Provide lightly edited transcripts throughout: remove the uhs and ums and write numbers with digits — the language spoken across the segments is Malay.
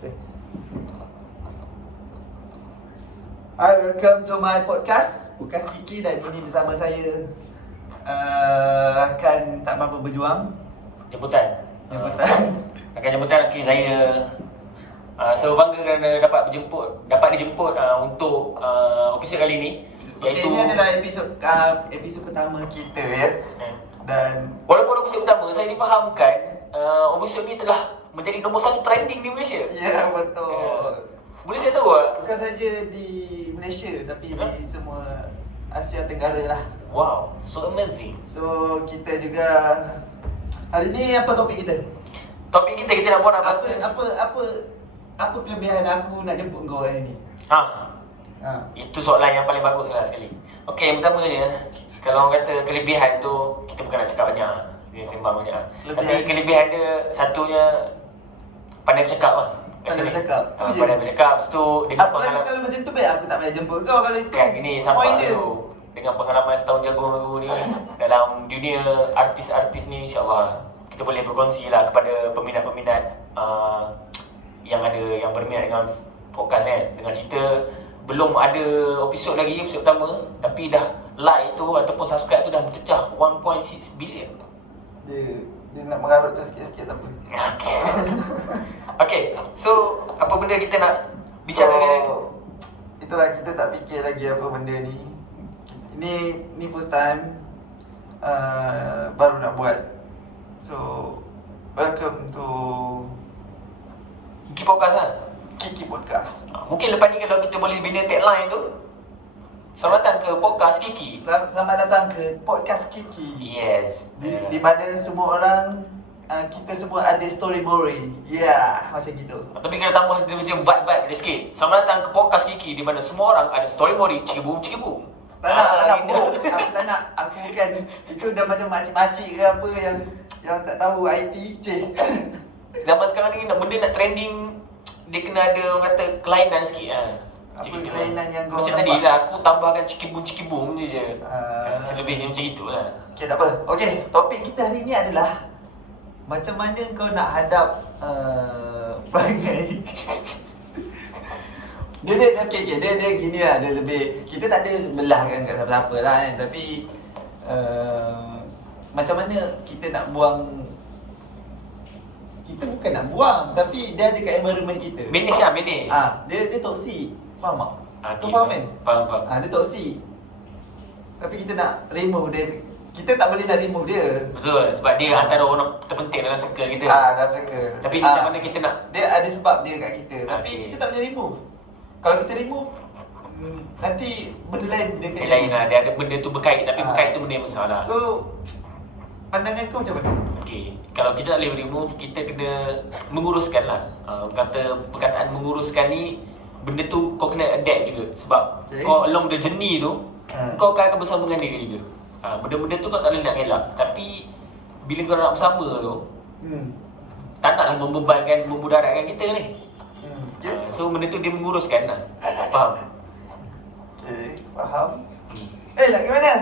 Okay. Hi, welcome to my podcast Kiki, dan ini bersama saya rakan tak mampu berjuang. Jemputan. Rakan jemputan lelaki saya so bangga kerana dapat dijemput untuk episod kali ini. Okay, ini adalah episod pertama kita ya. Dan walaupun episod pertama saya difahamkan episod ni telah menjadi nombor 1 trending di Malaysia. ya, betul. Boleh saya tahu tak? Bukan saja di Malaysia tapi di semua Asia Tenggara lah. Wow, so amazing. So kita juga hari ni apa topik kita? Topik kita nak buat apa? Apa kelebihan aku nak jemput kau kat sini? Itu soalan yang paling bagus lah sekali. Okey, yang pertama ni, kalau orang kata kelebihan tu, kita bukan nak cakap banyak, dia sembang banyak. Tapi kelebihan dia satunya pandai bercakap lah. Pandai bercakap? Pandai bercakap, lepas tu dengan aku rasa kalau macam tu baik aku tak payah jemput kau kalau itu. Kan gini, sampai tu dengan pengalaman setahun jagung aku ni dalam dunia artis-artis ni, insyaAllah kita boleh berkongsi lah kepada peminat-peminat yang berminat dengan podcast ni, dengan cerita. Belum ada episod lagi, episod pertama, tapi dah like tu ataupun subscribe tu dah mencecah 1.6 billion. Dia nak mengarut tu sikit-sikit tak apa. Okay, so apa benda kita nak bicarakan? Itulah, kita tak fikir lagi apa benda ni. Ni first time baru nak buat. So welcome to Kiki Podcast lah. Kiki Podcast. Mungkin lepas ni kalau kita boleh bina tagline tu, selamat datang ke Podcast Kiki. Selamat datang ke Podcast Kiki. Yes. Di mana semua orang, kita semua ada storyboarding. Macam gitu. Tapi kena tambah dia macam vibe dia sikit. Selamat datang ke Podcast Kiki, di mana semua orang ada storyboarding. Cikibum. Tak nak bro. Aku tak nak. Aku bukan. Itu dah macam makcik-makcik ke apa yang tak tahu IT. Zaman sekarang ni benda nak trending, dia kena ada orang kata kelainan sikit lah. Apa kelainan yang kau macam nampak? tadi lah, aku tambahkan cikibum je. Selebihnya macam itu lah. Okay, tak apa. Okay, topik kita hari ni adalah macam mana kau nak hadap perangai. Dia gini lah. Dia lebih, kita tak ada belahkan kat siapa-siapa lah kan. Tapi macam mana kita nak buang. Kita bukan nak buang, tapi dia ada kat environment kita. Manage. Dia toksik. Faham tak? Okay, Kau faham kan? Faham. Dia toksik. Tapi kita nak remove dia. Kita tak boleh nak remove dia. Betul, sebab dia antara orang terpenting dalam circle kita. Dalam circle. Tapi macam mana kita nak, dia ada sebab dia kat kita. Tapi kita tak boleh remove. Kalau kita remove, nanti benda lain dia kena lain lah. Dia ada benda tu berkait, tapi berkait tu benda yang besar lah. So, pandangan kau macam mana? Okay, kalau kita tak boleh remove, kita kena menguruskan lah. Kata perkataan menguruskan ni, benda tu kau kena adapt juga. Sebab kau along the journey tu, kau akan bersama dengan dia juga. Benda-benda tu kau tak boleh nak elak. Tapi bila kau nak bersama tu, tak naklah membudaratkan kita ni. So benda tu dia menguruskan lah. Faham? Okay, faham. Nak ke mana?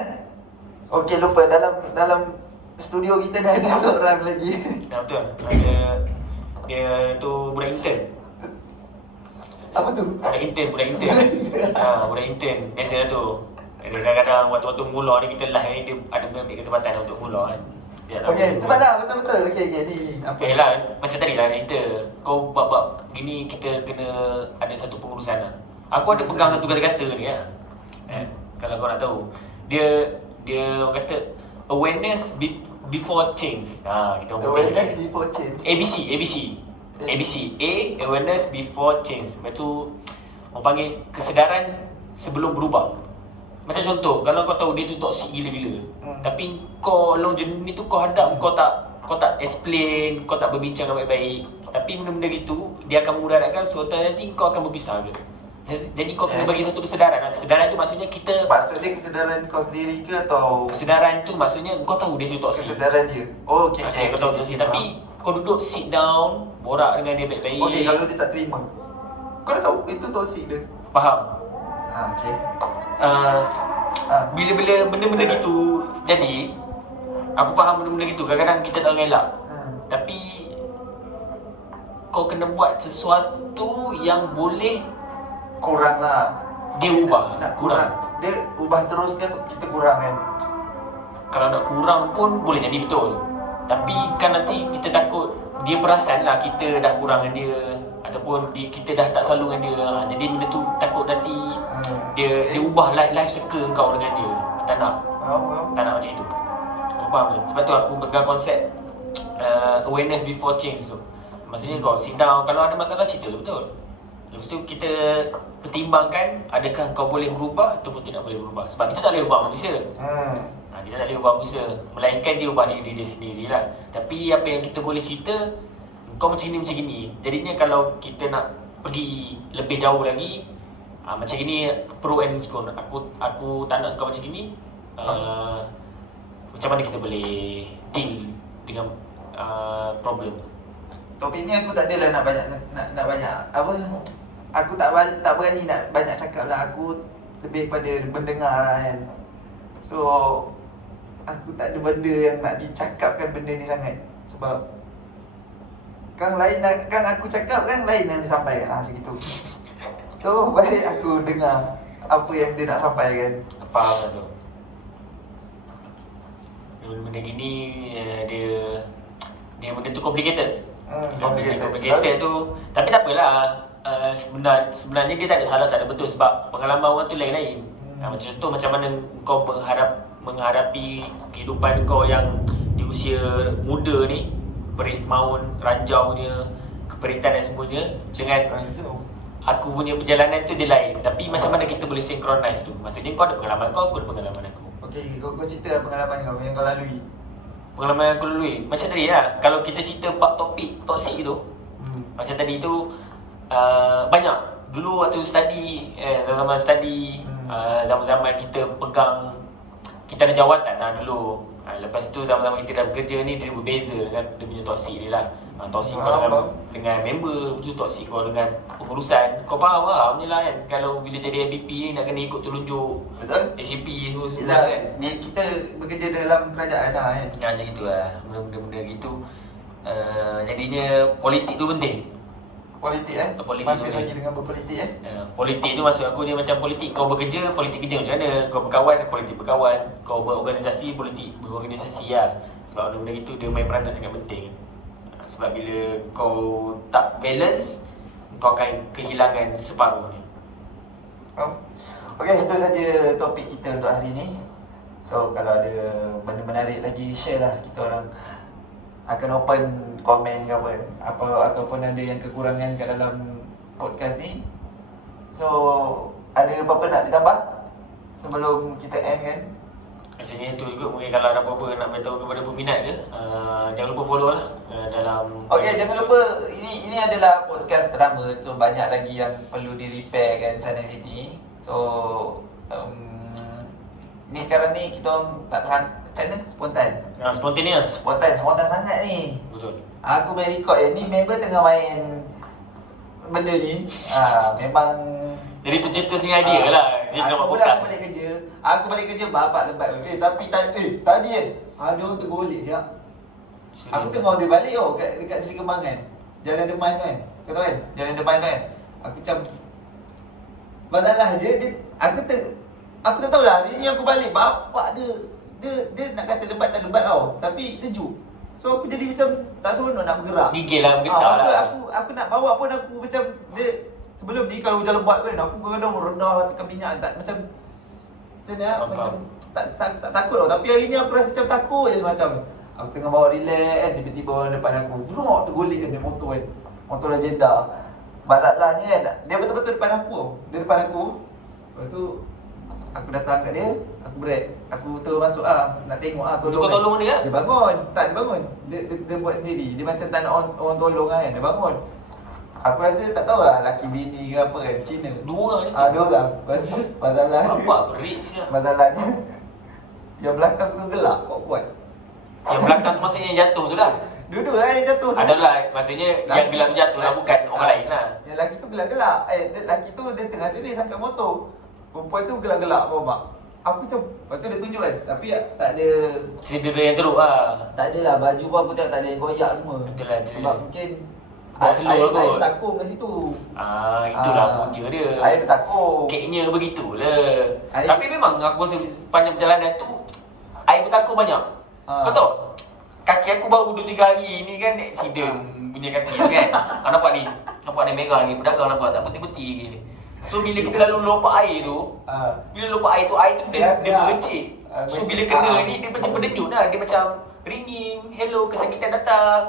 Okay, lupa, dalam studio kita dah ada seorang lagi. Betul. Dia tu budak intern. Apa tu? Budak intern. Budak intern. Biasalah tu. Kadang-kadang waktu-waktu mula ni kita live ni, dia ada ambil kesempatan untuk mula kan. Okay, cepatlah, betul-betul. Okay, ni apa? Lah, macam tadi lah cerita. Kau bab gini, kita kena ada satu pengurusan lah. Aku ada pegang satu kata-kata ni lah. Kalau kau nak tahu, dia orang kata awareness before change. Kita awareness kan? Before change. ABC. A, awareness before change. Lepas tu orang panggil kesedaran sebelum berubah. Macam contoh, kalau kau tahu dia tu toksik gila-gila, tapi kau long journey tu kau hadap, kau tak explain, kau tak berbincang baik-baik, tapi benda-benda gitu dia akan memudaratkan suatu nanti kau akan berpisah ke. Jadi kau kena bagi satu kesedaran. Kesedaran tu maksudnya kita, maksudnya kesedaran kau sendiri ke atau kesedaran tu maksudnya kau tahu dia tu toksik. Kesedaran dia. Okay, kau tahu toksik, tapi kau duduk sit down, borak dengan dia baik-baik. Okay, kalau dia tak terima, kau dah tahu itu toksik dia. Faham? Okay. Bila benda-benda gitu jadi, aku faham benda-benda gitu. Kadang-kadang kita tak mengelak. Tapi kau kena buat sesuatu yang boleh Kurang lah. dia ubah. Nak kurang. Dia ubah terus ke kita kurang kan? Kalau nak kurang pun boleh jadi betul. Tapi kan nanti kita takut dia perasan lah kita dah kurang dengan dia, ataupun kita dah tak selalu dengan dia. Jadi benda tu takut nanti dia ubah life circle kau dengan dia. Tak nak. Faham. Tak nak macam itu. Kau faham tak? Sebab tu aku pegang konsep awareness before change tu. Maksudnya kau sit down, kalau ada masalah cerita betul. Lepas tu kita pertimbangkan adakah kau boleh berubah ataupun tidak boleh berubah. Sebab kita tak boleh ubah manusia. Kita tak boleh ubah manusia, melainkan dia ubah diri dia sendirilah. Tapi apa yang kita boleh cerita, kau macam gini. Jadinya kalau kita nak pergi lebih jauh lagi, macam gini pro and con. Aku tak nak kau macam gini. Macam mana kita boleh deal dengan problem? Topik ni aku tak adalah nak banyak apa. Aku tak berani nak banyak cakap lah. Aku lebih pada mendengar lah kan. So aku tak ada benda yang nak dicakapkan benda ni sangat. Sebab kan aku cakap kan lain yang disampaikan segitu. So balik aku dengar apa yang dia nak sampaikan. Faham lah tu. Benda gini dia benda tu complicated. Complicated tu. Tapi tak apalah. Sebenarnya dia tak ada salah, tak ada betul. Sebab pengalaman orang tu lain-lain. Macam contoh macam mana kau menghadapi kehidupan kau yang di usia muda ni, maun, ranjaunya, keperitan dan semuanya, dengan aku punya perjalanan tu dia lain. Tapi macam mana kita boleh synchronize tu? Maksudnya kau ada pengalaman kau, aku ada pengalaman aku. Okey, kau cerita pengalaman kau yang kau lalui. Pengalaman yang aku lalui macam tadi lah. Kalau kita cerita bab topik toksik tu, macam tadi tu banyak. Dulu waktu study, zaman study, zaman-zaman kita pegang, kita ada jawatan lah dulu. Lepas tu zaman-zaman kita dah bekerja ni, dia berbeza kan, dia punya toksik dia lah. Toksik kau dengan member, betul toksik kau dengan pengurusan. Kau faham je lah kan. Kalau bila jadi MVP ni nak kena ikut telunjuk, betul? HCP semua kan. Kita bekerja dalam kerajaan lah kan. Macam gitu lah, benda-benda gitu. Jadinya politik tu penting. Politik Politik masih penting. lagi dengan berpolitik Politik tu maksud aku ni macam politik. Kau bekerja, politik kerja macam mana. Kau berkawan, politik berkawan. Kau berorganisasi, politik berorganisasi lah. Sebab benda-benda gitu dia main peranan sangat penting. Sebab bila kau tak balance, kau akan kehilangan separuh ni. Okey, itu saja topik kita untuk hari ni. So kalau ada benda menarik lagi, share lah. Kita orang akan open komen ke apa ataupun ada yang kekurangan kat dalam podcast ni. So ada apa-apa nak ditambah sebelum kita end kan? Rasanya tu juga, mungkin kalau ada apa-apa nak beritahu kepada peminat ke, jangan lupa follow lah dalam. Okey, jangan lupa ini adalah podcast pertama. So banyak lagi yang perlu di-repair kan sana sini. So ni sekarang ni kita orang tak macam mana? Spontan. Spontaneous. Spontan sangat ni. Betul. Aku main record ni member tengah main benda ni. Memang jadi tercetus ni idea lah. Dia nak buat aku balik kerja bapak lebat. Tapi tadi kan ada orang tergolek siap. Aku tengok dia balik dekat Seri Kembangan. Jalan Demas kan. Kau tahu kan? Jalan Demas kan. Aku macam masalah je aku tak tahulah. Hari ni aku balik bapak dia nak kata lebat tak lebat tau. Tapi sejuk. So aku jadi macam tak seronok nak bergerak. Gigil lah, bergetar lah. Aku nak bawa pun aku macam dia. Sebelum ni kalau hujan lebat kan, aku kadang-kadang rendah tekan minyak tak macam ni macam tak takut tau. Tapi hari ni aku rasa macam takut je semacam. Aku tengah bawa relax kan, tiba-tiba orang depan aku vrok tergolek kan dia motor kan. Motor legenda. Masalahnya kan, dia betul-betul depan aku. Dia depan aku. Lepas tu aku datang kat dia, aku break. Aku terus masuk nak tengok tolong. Kau tolong dia? Dia bangun. Tak, dia bangun. Dia buat sendiri. Dia macam tak nak orang tolong kan. Dia bangun. Aku rasa tak tahu lah laki bini ke apa kan, Cina. Dua orang je. Dua orang. Masalah. Bapak berit siap. Masalahnya yang belakang tu gelak kuat-kuat. Yang belakang tu maksudnya yang jatuh tu lah. Dua-dua yang jatuh tu. Adalah maksudnya laki, yang gelak tu jatuh lah, bukan orang lain lah. Yang laki tu gelak-gelak. Laki tu dia tengah serius angkat motor. Perempuan tu gelak-gelak bawa. Aku macam, lepas tu dia tunjuk kan. Tapi tak ada cedera yang teruk lah. Tak adalah, baju pun aku tengok tak ada yang goyak semua. Betul lah. Sebab mungkin Bawa slow Air kot. takung kat situ. Itulah punca dia. Air takung. Keknya begitulah. Air- Tapi memang aku rasa sepanjang perjalanan tu air bertakung banyak. Kau tahu? Kaki aku baru 2-3 hari ni kan accident punya kaki tu kan. Nampak ni. Nampak ni merah ni. Berdarah nampak tak? Putih-putih gini. So bila kita lalu lompat air tu, bila lompat air tu dia Biasa lah. bercik. So bila Bercik. kena ni dia macam berdenyut lah. Dia macam ringing, hello kesakitan datang.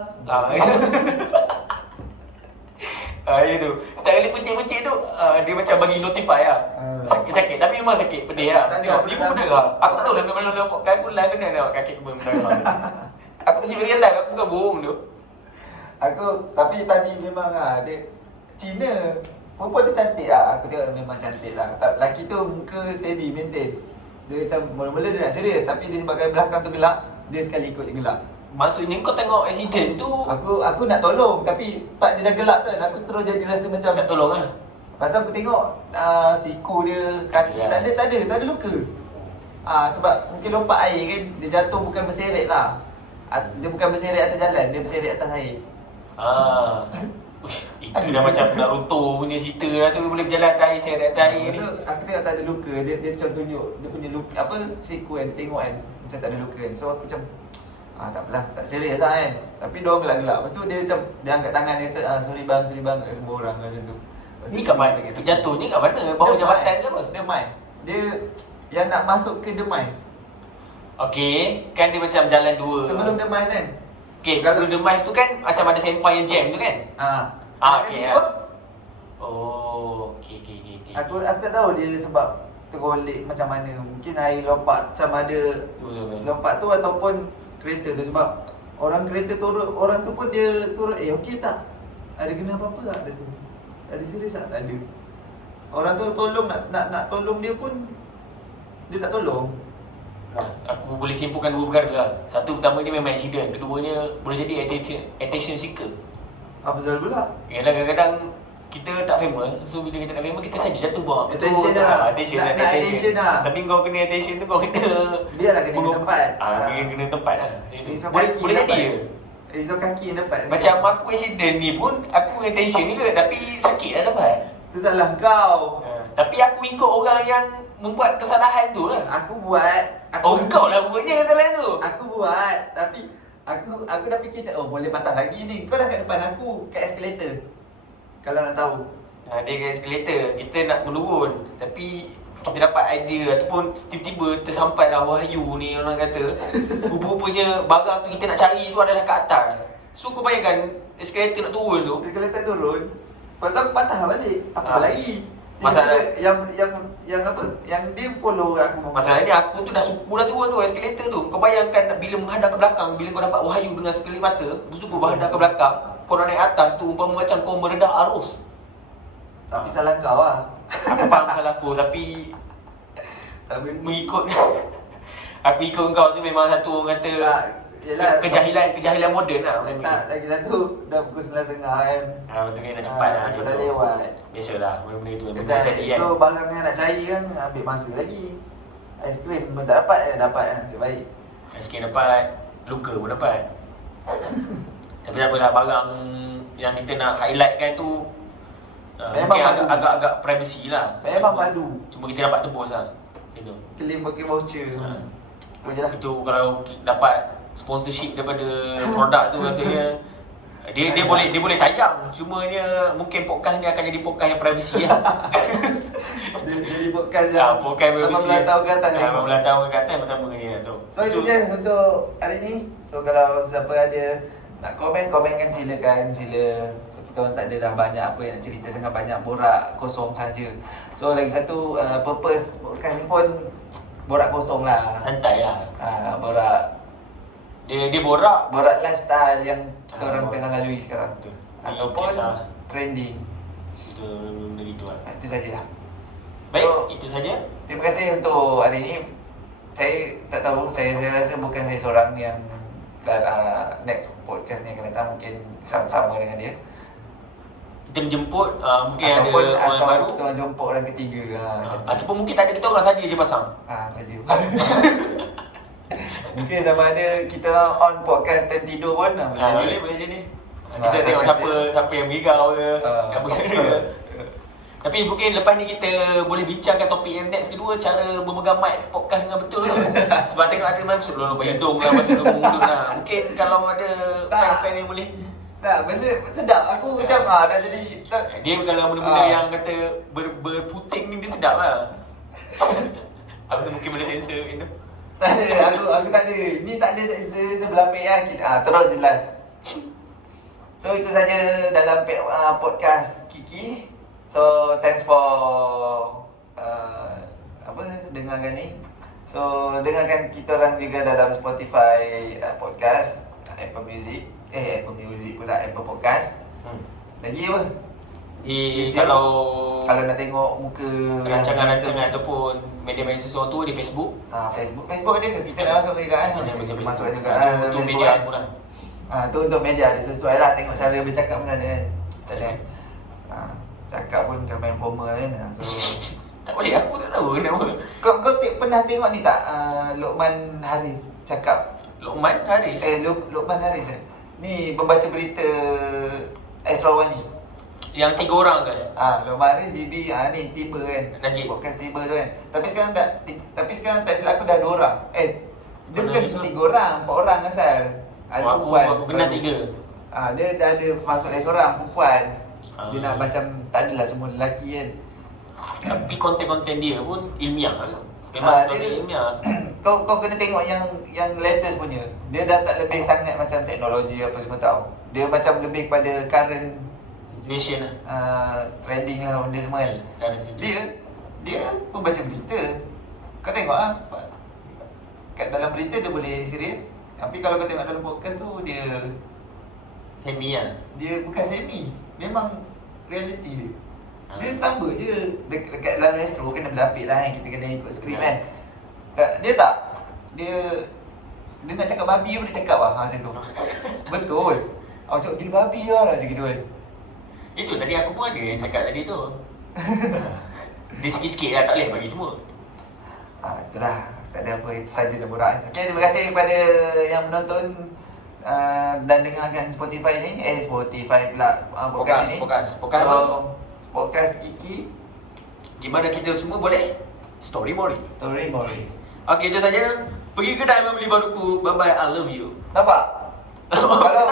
Itu. Setiap kali pencik-pencik tu dia macam bagi notify lah. Sakit-sakit. Tapi memang sakit. Pedih lah. Tak ada, Tengok, aku ibu tak pedih tahu. lah. Aku tak tahu lah memang nampak kaki aku live kan tengok kaki aku berdarah. Aku tunjuk real life, aku bukan bohong tu. Tapi tadi memang dia Cina. Perempuan tu cantik lah. Aku tengok memang cantik lah. Lelaki tu muka steady, maintain. Dia macam mula-mula dia nak serius. Tapi dia sebagai belakang tu gelap, dia sekali ikut dia gelap. Maksudnya kau tengok accident tu Aku nak tolong tapi part dia dah gelap kan. Aku terus jadi rasa macam nak tolong lah. pasal aku tengok siku dia, kaki Yes. tak ada luka. Sebab mungkin lompat air kan, dia jatuh bukan berseret lah. Dia bukan berseret atas jalan, dia berseret atas air. Itu dah macam nak runtuh punya cerita lah tu. Boleh berjalan atas air, seret atas air ni. So, aku tengok tak ada luka. Dia macam tunjuk dia punya luka apa siku kan, tengok kan macam tak ada luka kan. So aku macam tak apalah, tak serius lah kan. Tapi dia orang gelak-gelak. Lepas tu dia macam dia angkat tangan dia kata sorry bang kat semua orang macam tu. Lepas Ni tu kat mana? dia kata, Jatuhnya kat mana? Bawah Dia jabatan mines. ke apa? Dia mines. Dia yang nak masuk ke The Mines. Okey, kan dia macam jalan dua. Sebelum The Mines kan. Okey, Kalau- sebelum The Mice tu kan macam ada sandpoint yang jam tu kan? Okey. Okey. Aku tak tahu dia sebab tergolek macam mana. Mungkin air lompat macam ada lompat tu ataupun kereta tu sebab orang kereta turut, orang tu pun dia turut okey tak? Ada kena apa-apa tak ada tu? Ada serius tak? Tak ada. Orang tu tolong nak tolong dia pun dia tak tolong. Aku boleh simpulkan dua perkara lah. Satu, pertama dia memang accident. Keduanya boleh jadi attention seeker. Afzal pula. Yalah kadang-kadang kita tak famous. So bila kita nak famous kita saja jatuh bawah. Attention lah. Attention Nak attention lah. Tapi kau kena attention tu kau kena Biarlah kena tempat. kena tempat lah. Itu. Risau Boleh, kaki boleh jadi dapat. je. Risau kaki yang dapat. Macam aku accident ni pun aku attention juga tapi sakit dah dapat. tu salah kau. Tapi aku ikut orang yang membuat kesalahan tu lah. Aku buat. Kau lah buatnya kesalahan tu. Aku buat tapi aku dah fikir macam boleh patah lagi ni. Kau dah kat depan aku kat escalator. Kalau nak tahu. Dia kat escalator, kita nak menurun tapi kita dapat idea ataupun tiba-tiba tersampailah wahyu ni orang kata rupa-rupanya barang tu kita nak cari tu adalah kat atas. So kau bayangkan escalator nak turun tu. Escalator turun. Lepas tu aku patah balik. Apa lagi? Masalah- yang apa? Yang dia follow aku. Masalahnya aku tu dah suku dah turun tu escalator tu. Kau bayangkan bila menghadap ke belakang, bila kau dapat wahyu dengan sekelip mata, lepas tu kau menghadap ke belakang, kau nak naik atas tu umpama macam kau meredah arus. Tapi salah kau lah. Aku faham salah aku tapi Tak berhenti. mengikut aku ikut kau tu memang satu orang kata Yelah, kejahilan moden lah. letak lagi satu dah pukul 9.30 kan. Betul kan nak cepat lah. Aku macam dah tu. lewat Biasalah benda-benda tu. Benda kedai. tadi kan. So barang yang nak cari kan ambil masa lagi. Aiskrim pun tak dapat dapat nasib baik. Sikit dapat, luka pun dapat. Tapi tak apalah barang yang kita nak highlight kan tu Memang mungkin padu. agak privacy lah. Memang padu. Cuma kita dapat tembus lah. Itu. Claim pakai voucher. Tu je lah. Itu kalau dapat sponsorship daripada produk tu rasanya dia boleh tayang. Cumanya mungkin podcast ni akan jadi podcast yang privacy lah. Dia jadi podcast yang Podcast privacy. 18 tahun ke atas. 18 tahun ke atas pertama ni tu. So itu je untuk hari ni. So kalau siapa ada nak komen-komen kan silakan. So kita orang tak ada dah banyak apa yang nak cerita, sangat banyak borak kosong saja. So lagi satu purpose podcast ni pun borak kosong lah. Santai lah. Borak Dia borak. lifestyle yang kita orang borak. tengah lalui sekarang. Betul. Ataupun Kisah. trending. Itu benda gitu lah. Itu sajalah. Baik, So, itu saja. terima kasih untuk hari ini. Saya tak tahu, saya rasa bukan saya seorang yang next podcast ni akan datang mungkin sama-sama dengan dia. Kita menjemput mungkin Ataupun ada orang baru. kita orang jumpa orang ketiga. Ataupun mungkin tak ada, kita orang saja je pasang. Saja. Mungkin sama ada kita on podcast time tidur pun boleh jadi. Boleh jadi. Kita tengok siapa yang berigau ke, apa ke. Tapi mungkin lepas ni kita boleh bincangkan topik yang next kedua, cara memegang mic podcast dengan betul tu. Sebab tengok ada masuk lubang hidung lah, masuk lubang mulut lah. Mungkin kalau ada fan-fan yang boleh. Tak, benda sedap. Aku macam dah jadi Dia kalau benda-benda yang kata berputing ni dia sedap lah. Aku rasa mungkin boleh sensor macam tu. tak ada, aku tak ada. Ni tak ada sebelah pek lah. Kita terus je lah. So itu saja dalam podcast Kiki. So thanks for dengarkan ni. So dengarkan kita orang juga dalam Spotify podcast, Apple Music pula, Apple Podcast. Lagi apa? Kalau nak tengok muka rancangan-rancangan ataupun media-media sosial tu di Facebook. Facebook ada ke? Kita nak masuk juga kan? Bisa masuk juga. Untuk media aku lah. Tu untuk media dia sesuai lah, tengok cara bercakap macam mana kan. Macam mana? Cakap pun kan main formal kan. So tak boleh, aku tak tahu kenapa. Kau pernah tengok ni tak? Lokman Haris cakap. Lokman Haris? Lokman Haris ni pembaca berita Esrawani. Yang 3 orang ke? Lokman Haris GB ni tiba kan. Najib. Podcast tiba tu kan. Tapi sekarang tak silap aku dah 2 orang. Dia bukan 3 orang, 4 orang asal. Ada perempuan. Aku kenal 3. Dia dah ada masuk lagi seorang perempuan. Dia nak macam tak adalah semua lelaki kan. Tapi konten-konten dia pun ilmiah lah. Memang konten ilmiah. Kau kena tengok yang latest punya. Dia dah tak lebih sangat macam teknologi apa semua tau. Dia macam lebih kepada current Nation lah. trending lah benda semua kan. Dia pembaca berita. Kau tengok kat dalam berita dia boleh serius. Tapi kalau kau tengok dalam podcast tu dia semi lah. Dia bukan semi. Memang reality dia. Dia tambah je dekat dalam Astro kena berlapik lah kan. Kita kena ikut skrip kan. Dia tak. Dia nak cakap babi pun dia cakap lah macam tu. Betul. Aku cakap gila babi lah macam gitu kan. Itu tadi aku pun ada yang cakap tadi tu. Dia sikit-sikit lah, tak boleh bagi semua. Itulah. Tak ada apa, itu saja dah borak. Okay, terima kasih kepada yang menonton dan dengarkan Spotify ni. Spotify pula podcast ni. Podcast Podcast Kiki. Gimana kita semua boleh story mori. Okay, itu saja. Pergi kedai membeli baruku. Bye-bye, I love you. Nampak? Kalau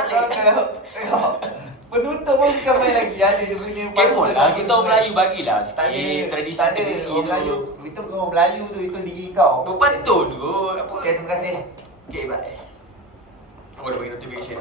penutup pun bukan main lagi. Ada dia punya Kemon lah, kita orang Melayu bagilah sikit tradisi tak ada orang Melayu. Itu bukan orang Melayu tu, itu diri kau. Berpantun kot. Apa? Okay, terima kasih. Okay, bye. Aku dah bagi notification.